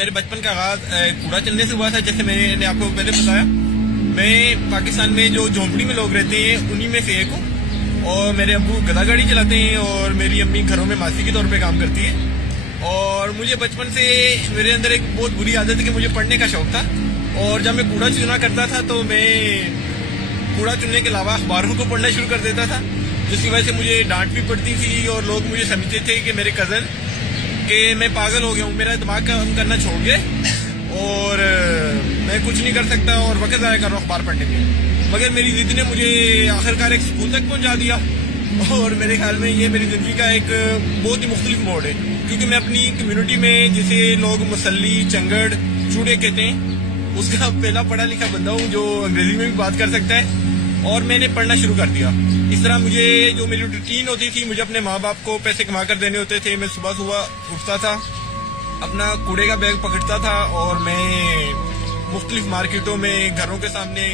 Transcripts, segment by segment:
میرے بچپن کا آغاز کوڑا چلنے سے ہوا تھا. جیسے میں نے آپ کو پہلے بتایا, میں پاکستان میں جو جھونپڑی میں لوگ رہتے ہیں انہی میں سے ایک ہوں. اور میرے ابو گدا گاڑی چلاتے ہیں اور میری امی گھروں میں ماسی کے طور پہ کام کرتی ہے. اور مجھے بچپن سے میرے اندر ایک بہت بری عادت ہے کہ مجھے پڑھنے کا شوق تھا. اور جب میں کوڑا چنا کرتا تھا تو میں کوڑا چننے کے علاوہ اخباروں کو پڑھنا شروع کر دیتا تھا, جس کی وجہ سے مجھے ڈانٹ بھی پڑتی تھی اور لوگ مجھے سمجھتے تھے کہ میرے کزن کہ میں پاگل ہو گیا ہوں, میرا دماغ کام کرنا چھوڑ گئے اور میں کچھ نہیں کر سکتا اور وقت ضائع کر رہا ہوں اخبار پڑھنے میں. مگر میری ضد نے مجھے آخرکار ایک اسکول تک پہنچا دیا. اور میرے خیال میں یہ میری زندگی کا ایک بہت ہی مختلف موڑ ہے, کیونکہ میں اپنی کمیونٹی میں جسے لوگ مسلی, چنگڑ, چوڑے کہتے ہیں, اس کا پہلا پڑھا لکھا بندہ ہوں جو انگریزی میں بھی بات کر سکتا ہے. اور میں نے پڑھنا شروع کر دیا. اس طرح مجھے جو میری روٹین ہوتی تھی, مجھے اپنے ماں باپ کو پیسے کما کر دینے ہوتے تھے. میں صبح صبح اٹھتا تھا, اپنا کوڑے کا بیگ پکڑتا تھا اور میں مختلف مارکیٹوں میں, گھروں کے سامنے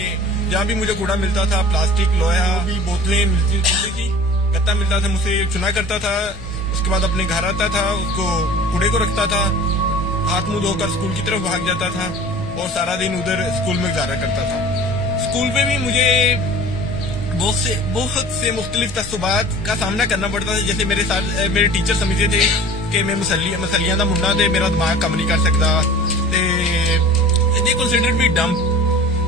جہاں بھی مجھے کوڑا ملتا تھا, پلاسٹک, لوہا بھی بوتلیں ملتی تھی, گتا ملتا تھا, مجھ سے چنا کرتا تھا. اس کے بعد اپنے گھر آتا تھا, اس کو کوڑے کو رکھتا تھا, ہاتھ منہ دھو کر اسکول کی طرف بھاگ جاتا تھا اور سارا دن ادھر اسکول میں گزارا کرتا تھا. اسکول میں بھی مجھے بہت سے مختلف تعصبات کا سامنا کرنا پڑتا تھا. جیسے میرے ٹیچر سمجھتے تھے کہ میں مسلیاں دا منڈا تے میرا دماغ کم نہیں کر سکتا, دے کنسیڈر می ڈم.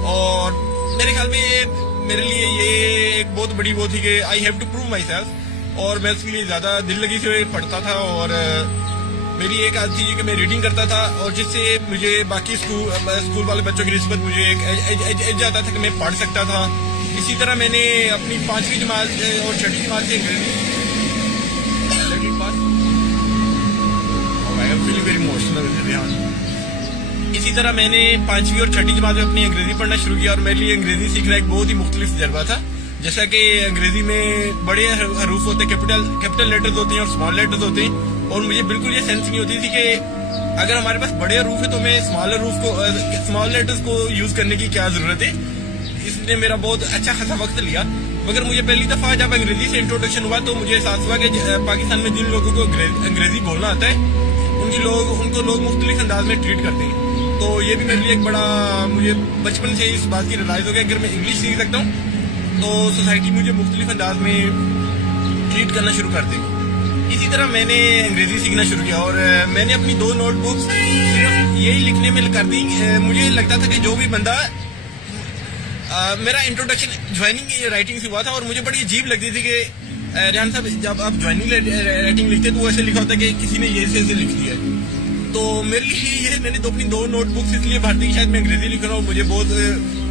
اور میرے خیال میں میرے لیے یہ ایک بہت بڑی وہ تھی کہ I have to prove myself, اور میں اس کے لیے زیادہ دل لگی سے پڑھتا تھا. اور میری ایک عادت تھی کہ میں ریڈنگ کرتا تھا, اور جس سے مجھے باقی اسکول والے بچوں کی نسبت مجھے ایک ایج آتا تھا کہ میں پڑھ سکتا تھا. اسی طرح میں نے اپنی 5ویں جماعت اور 6ٹھی جماعت سے انگریزی اسی طرح میں نے 5ویں اور 6ٹھی جماعت میں اپنی انگریزی پڑھنا شروع کیا. اور میرے لیے انگریزی سیکھنا ایک بہت ہی مختلف تجربہ تھا. جیسا کہ انگریزی میں بڑے حروف ہوتے ہیں, کیپٹل لیٹرز ہوتے ہیں اور اسمال لیٹرز ہوتے ہیں, اور مجھے بالکل یہ سینس نہیں ہوتی تھی کہ اگر ہمارے پاس بڑے حروف ہے تو میں اسمال لیٹرز کو یوز کرنے کی کیا ضرورت ہے. اس نے میرا بہت اچھا خاصا وقت لیا. مگر مجھے پہلی دفعہ جب انگریزی سے انٹروڈکشن ہوا تو مجھے احساس ہوا کہ پاکستان میں جن لوگوں کو انگریزی بولنا آتا ہے ان کو لوگ مختلف انداز میں ٹریٹ کرتے ہیں. تو یہ بھی میرے لیے ایک بڑا, مجھے بچپن سے اس بات کی ریلائز ہو گیا کہ اگر میں انگلش سیکھ سکتا ہوں تو سوسائٹی مجھے مختلف انداز میں ٹریٹ کرنا شروع کر دے گی. اسی طرح میں نے انگریزی سیکھنا شروع کیا اور میں نے اپنی 2 نوٹ بکس صرف یہی لکھنے میں کر دی. مجھے لگتا تھا کہ جو بھی بندہ, میرا انٹروڈکشن جوائننگ رائٹنگ سے ہوا تھا اور مجھے بڑی عجیب لگتی تھی کہ ریحان صاحب جب آپ جوائننگ رائٹنگ لکھتے تو وہ ایسے لکھا ہوتا ہے کہ کسی نے یہ ایسے لکھ دیا ہے. تو میرے لیے یہ میں نے اپنی 2 نوٹ بکس اس لیے بھر دی شاید میں انگریزی لکھ رہا ہوں. مجھے بہت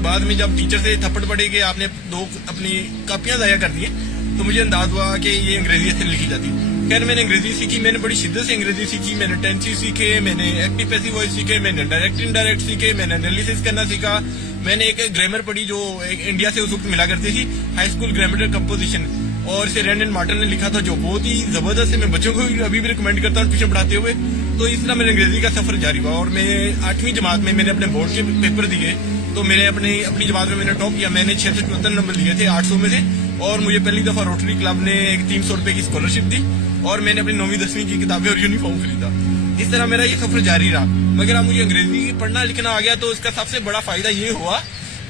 بعد میں جب ٹیچر سے تھپڑ پڑے کہ آپ نے 2 اپنی کاپیاں ضائع کر دی ہیں تو مجھے انداز ہوا کہ یہ انگریزی ایسے لکھی جاتی. خیر میں نے انگریزی سیکھی, میں نے بڑی شدت سے انگریزی سیکھی. میں نے ٹینسز سیکھے, میں نے ایکٹیو پیسو وائس سیکھے, میں نے ڈائریکٹ انڈائریکٹ سیکھے, میں نے انالیسس کرنا سیکھا. میں نے ایک گرامر پڑھی جو انڈیا سے اس وقت ملا کرتی تھی, ہائی اسکول گرامر کمپوزیشن, اور اسے رینڈن مارٹن نے لکھا تھا جو بہت ہی زبردست ہے. میں بچوں کو ابھی بھی ریکمینڈ کرتا ہوں ٹیوشن پڑھاتے ہوئے. تو اس طرح میرے انگریزی کا سفر جاری ہوا اور میں 8ویں جماعت میں نے اپنے بورڈ کے پیپر دیے تو میں نے اپنی جماعت میں نے ٹاپ کیا. میں نے 674 نمبر لیے تھے 800 میں سے, اور مجھے پہلی دفعہ روٹری کلب نے ایک 300 روپے کی اسکالرشپ دی اور میں نے اپنی 9ویں 10ویں کی کتابیں اور یونیفارم خریدا. اس طرح میرا یہ سفر جاری رہا. مگر اب مجھے انگریزی پڑھنا لکھنا آ گیا تو اس کا سب سے بڑا فائدہ یہ ہوا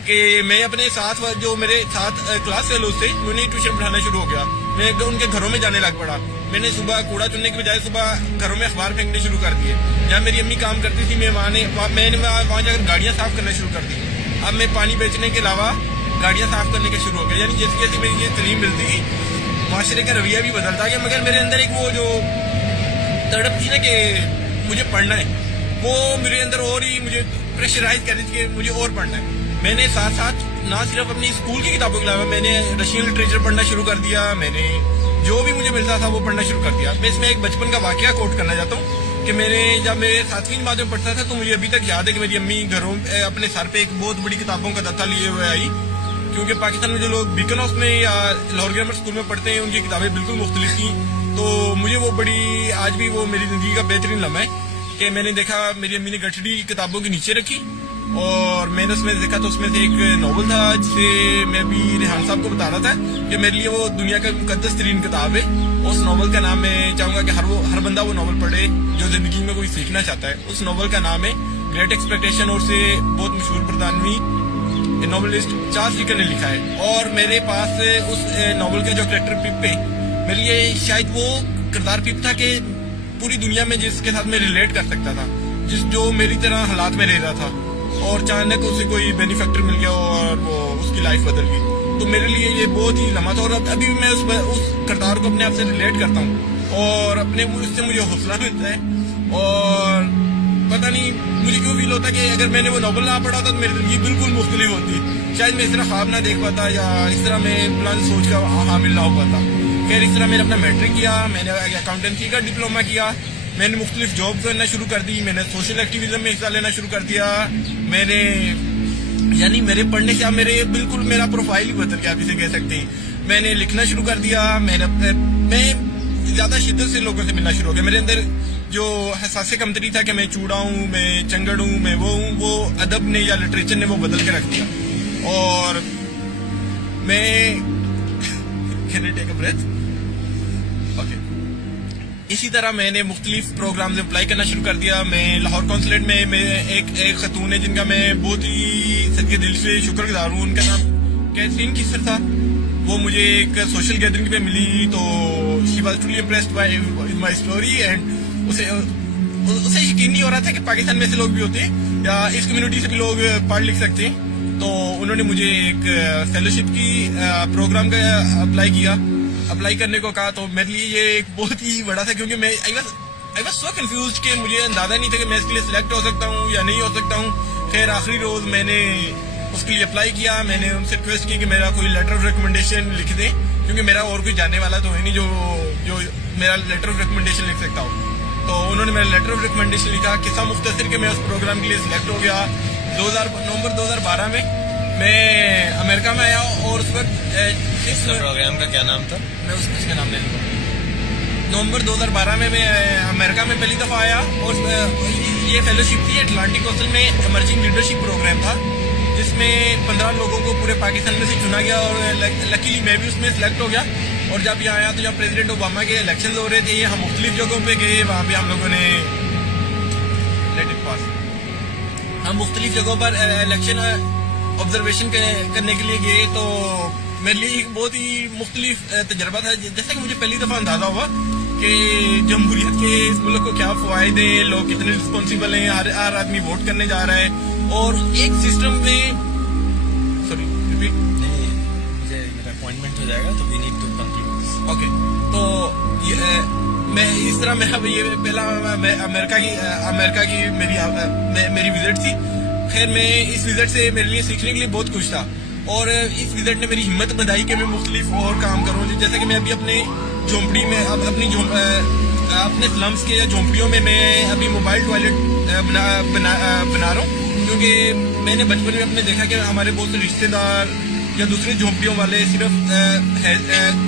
کہ میں اپنے ساتھ جو میرے ساتھ کلاس فیلوز تھے انہیں ٹیوشن پڑھانا شروع ہو گیا. میں ان کے گھروں میں جانے لگ پڑا. میں نے صبح کوڑا چننے کی بجائے صبح گھروں میں اخبار پھینکنے شروع کر دیے. جہاں میری امی کام کرتی تھی میں نے وہاں جا کر گاڑیاں صاف کرنا شروع کر دی. اب میں پانی بیچنے کے علاوہ گاڑیاں صاف کرنے کا شروع ہو گیا. یعنی جیسے جیسے میری یہ تعلیم ملتی گئی معاشرے کا رویہ بھی بدلتا گیا. مگر میرے اندر ایک وہ جو تڑپ تھی نا کہ مجھے پڑھنا ہے, وہ میرے اندر اور ہی مجھے پریشرائز کر رہی تھی کہ مجھے اور پڑھنا ہے. میں نے ساتھ ساتھ نہ صرف اپنی اسکول کی کتابوں کے علاوہ میں نے رشین لٹریچر پڑھنا شروع کر دیا. میں نے جو بھی مجھے ملتا تھا وہ پڑھنا شروع کر دیا. میں اس میں ایک بچپن کا واقعہ کوٹ کرنا چاہتا ہوں کہ جب میں 7ویں جماعت میں پڑھتا تھا تو مجھے ابھی تک یاد ہے کہ میری امی گھروں اپنے سر پہ ایک بہت بڑی کتابوں کا دستہ لیے ہوئے آئی, کیونکہ پاکستان میں جو لوگ بیکن ہاؤس میں یا لاہور گرامر اسکول میں پڑھتے ہیں ان کی کتابیں بالکل مختلف تھیں. تو مجھے وہ بڑی آج بھی وہ میری زندگی کا بہترین لمحہ ہے کہ میں نے دیکھا میری امی نے گٹھڑی کتابوں کے نیچے رکھی اور میں نے اس میں دیکھا تو اس میں سے ایک ناول تھا جسے میں ابھی ریحان صاحب کو بتا رہا تھا کہ میرے لیے وہ دنیا کا مقدس ترین کتاب ہے. اس ناول کا نام میں چاہوں گا کہ ہر بندہ وہ ناول پڑھے جو زندگی میں کوئی سیکھنا چاہتا ہے. اس ناول کا نام ہے گریٹ ایکسپیکٹیشن اور اسے بہت مشہور برطانوی ناولسٹ چارلس ڈیکن نے لکھا ہے. اور میرے پاس اس ناول کا جو کریکٹر پپ ہے میرے لیے شاید وہ کردار پپ تھا کہ پوری دنیا میں جس کے ساتھ میں ریلیٹ کر سکتا تھا, جو میری طرح حالات میں رہ رہا تھا اور اچانک اسے کوئی بینیفیکٹر مل گیا اور وہ اس کی لائف بدل گئی. تو میرے لیے یہ بہت ہی لمحہ تھا اور ابھی میں اس کردار کو اپنے آپ سے ریلیٹ کرتا ہوں اور اپنے اس سے مجھے حوصلہ ملتا ہے. اور پتہ نہیں مجھے کیوں فیل ہوتا ہے کہ اگر میں نے وہ ناول نہ پڑھا تھا تو میری زندگی بالکل مختلف ہوتی. شاید میں اس طرح خواب نہ دیکھ پاتا یا اس طرح میں پلان سوچ کا حامل نہ ہو پاتا. خیر اس طرح میں نے اپنا میٹرک کیا, میں نے اکاؤنٹنسی کا ڈپلوما کیا, میں نے مختلف جاب کرنا شروع کر دی, میں نے سوشل ایکٹیویزم میں حصہ لینا شروع کر دیا. میں نے یعنی میرے پڑھنے سے میرے بالکل میرا پروفائل ہی بدل گیا آپ اسے کہہ سکتے ہیں. میں نے لکھنا شروع کر دیا, میں زیادہ شدت سے لوگوں سے ملنا شروع ہو گیا. میرے اندر جو حساس کمتری تھا کہ میں چوڑا ہوں, میں چنگڑ ہوں, میں وہ ادب نے یا لٹریچر نے وہ بدل کے رکھ دیا. اور میں اسی طرح میں نے مختلف پروگرام میں اپلائی کرنا شروع کر دیا. میں لاہور کونسلیٹ میں ایک خاتون ہے جن کا میں بہت ہی صدقے دل سے شکر گزار ہوں. ان کا نام کیتھرین کیسر تھا. وہ مجھے ایک سوشل گیدرنگ پہ ملی تو she was truly impressed by my story and اسے یقین نہیں ہو رہا تھا کہ پاکستان میں ایسے لوگ بھی ہوتے ہیں یا اس کمیونٹی سے بھی لوگ پڑھ لکھ سکتے ہیں. تو انہوں نے مجھے ایک فیلوشپ کی پروگرام کا اپلائی کرنے کو کہا. تو میرے لیے یہ ایک بہت ہی بڑا تھا کیونکہ میں آئی واز سو کنفیوزڈ کہ مجھے اندازہ نہیں تھا کہ میں اس کے لیے سلیکٹ ہو سکتا ہوں یا نہیں ہو سکتا ہوں. خیر آخری روز میں نے اس کے لیے اپلائی کیا. میں نے ان سے ریکویسٹ کی کہ میرا کوئی لیٹر آف ریکمنڈیشن لکھ دیں کیونکہ میرا اور کوئی جاننے والا تو ہے نہیں جو میرا لیٹر آف ریکمنڈیشن لکھ سکتا ہوں. تو انہوں نے میرا لیٹر آف ریکمنڈیشن لکھا. قصہ مختصر کہ میں اس پروگرام کے لیے سلیکٹ ہو گیا. نومبر 2012 میں امریکہ میں آیا اور اس وقت اس پروگرام کا کیا نام تھا؟ میں اس کا نام نہیں لکھا. نومبر 2012 میں امریکہ میں پہلی دفعہ آیا اور یہ فیلوشپ تھی اٹلانٹک کونسل میں. ایمرجنگ لیڈرشپ پروگرام تھا جس میں 15 لوگوں کو پورے پاکستان میں سے چنا گیا اور لکیلی میں بھی اس میں سلیکٹ ہو گیا. اور جب یہاں آیا تو جب پریزیڈنٹ اوباما کے الیکشن ہو رہے تھے ہم مختلف جگہوں پہ گئے. وہاں پہ ہم لوگوں نے مختلف جگہوں پر الیکشن آبزرویشن کرنے کے لیے گئے. تو میرے لیے ایک بہت ہی مختلف تجربہ تھا. جیسا کہ مجھے پہلی دفعہ اندازہ ہوا کہ جمہوریت کے اس ملک کو کیا فوائد ہیں, لوگ کتنے رسپانسیبل ہیں, ہر آدمی ووٹ کرنے جا رہا ہے اور ایک سسٹم میں میرا اپوائنٹمنٹ ہو جائے گا تو we need to conclude. Okay. تو میں اس طرح میرا یہ پہلا امریکہ کی میری وزٹ تھی. خیر میں اس وزٹ سے میرے لیے سیکھنے کے لیے بہت کچھ تھا اور اس وزٹ نے میری ہمت بندھائی کہ میں مختلف اور کام کروں. جیسا کہ میں ابھی اپنے جھونپڑی میں اپنے سلمس کے یا جھونپڑیوں میں ابھی موبائل ٹوائلٹ بنا رہا ہوں کیونکہ میں نے بچپن میں اپنے دیکھا کہ ہمارے بہت سے رشتے دار یا دوسرے جھونپڑیوں والے صرف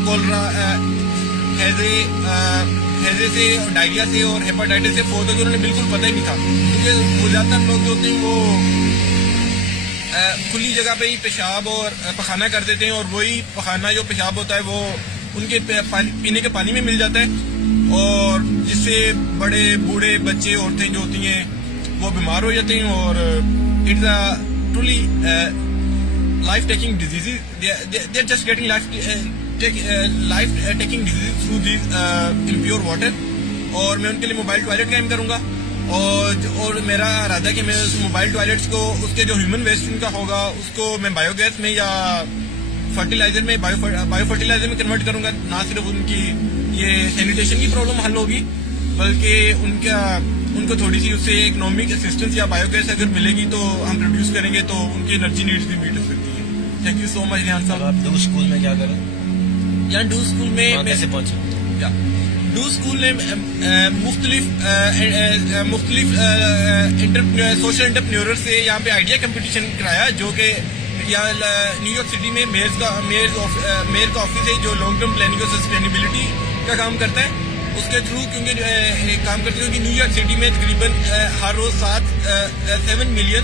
کولرا ہیزے سے ڈائریا سے اور ہیپاٹائٹس سے فوت ہو گئے. انہوں نے بالکل پتہ ہی نہیں تھا کیونکہ وہ زیادہ تر لوگ جو ہوتے ہیں وہ کھلی جگہ پہ ہی پیشاب اور پخانہ کر دیتے ہیں اور وہی پخانہ جو پیشاب ہوتا ہے وہ ان کے پینے کے پانی میں مل جاتا ہے اور جس سے بڑے بوڑھے بچے عورتیں جو ہوتی ہیں وہ بیمار ہو جاتے ہیں اور it's a truly life taking disease. They are just getting life taking disease through these impure water. اور میں ان کے لیے موبائل ٹوائلٹ قائم کروں گا اور میرا ارادہ کہ میں اس موبائل ٹوائلٹس کو اس کے جو ہیومن ویسٹ ان کا ہوگا اس کو میں بایو گیس میں یا فرٹیلائزر میں بایو فرٹیلائزر میں کنورٹ کروں گا. نہ صرف ان کی یہ سینیٹیشن کی پرابلم حل ہوگی بلکہ ان کو تھوڑی سی اس سے اکنامک اسسٹنس یا بایو گیس اگر ملے گی تو ہم پروڈیوس کریں گے تو ان کی انرجی نیڈس بھی میٹ ہو سکتی ہے. تھینک یو سو مچ ریحان صاحب. آپ ڈو اسکول میں کیا کریں؟ یا ڈو اسکول میں کیسے پہنچے؟ ڈو اسکول نے مختلف سوشل انٹرپرینور سے یہاں پہ آئیڈیا کمپٹیشن کرایا جو کہ نیو یارک سٹی میں میئر کا آفس ہے جو لانگ ٹرم پلاننگ اور سسٹینیبلٹی کا کام کرتا ہے. اس کے تھرو کیونکہ کام کرتے ہیں کہ نیو یارک سٹی میں تقریباً ہر روز 7 ملین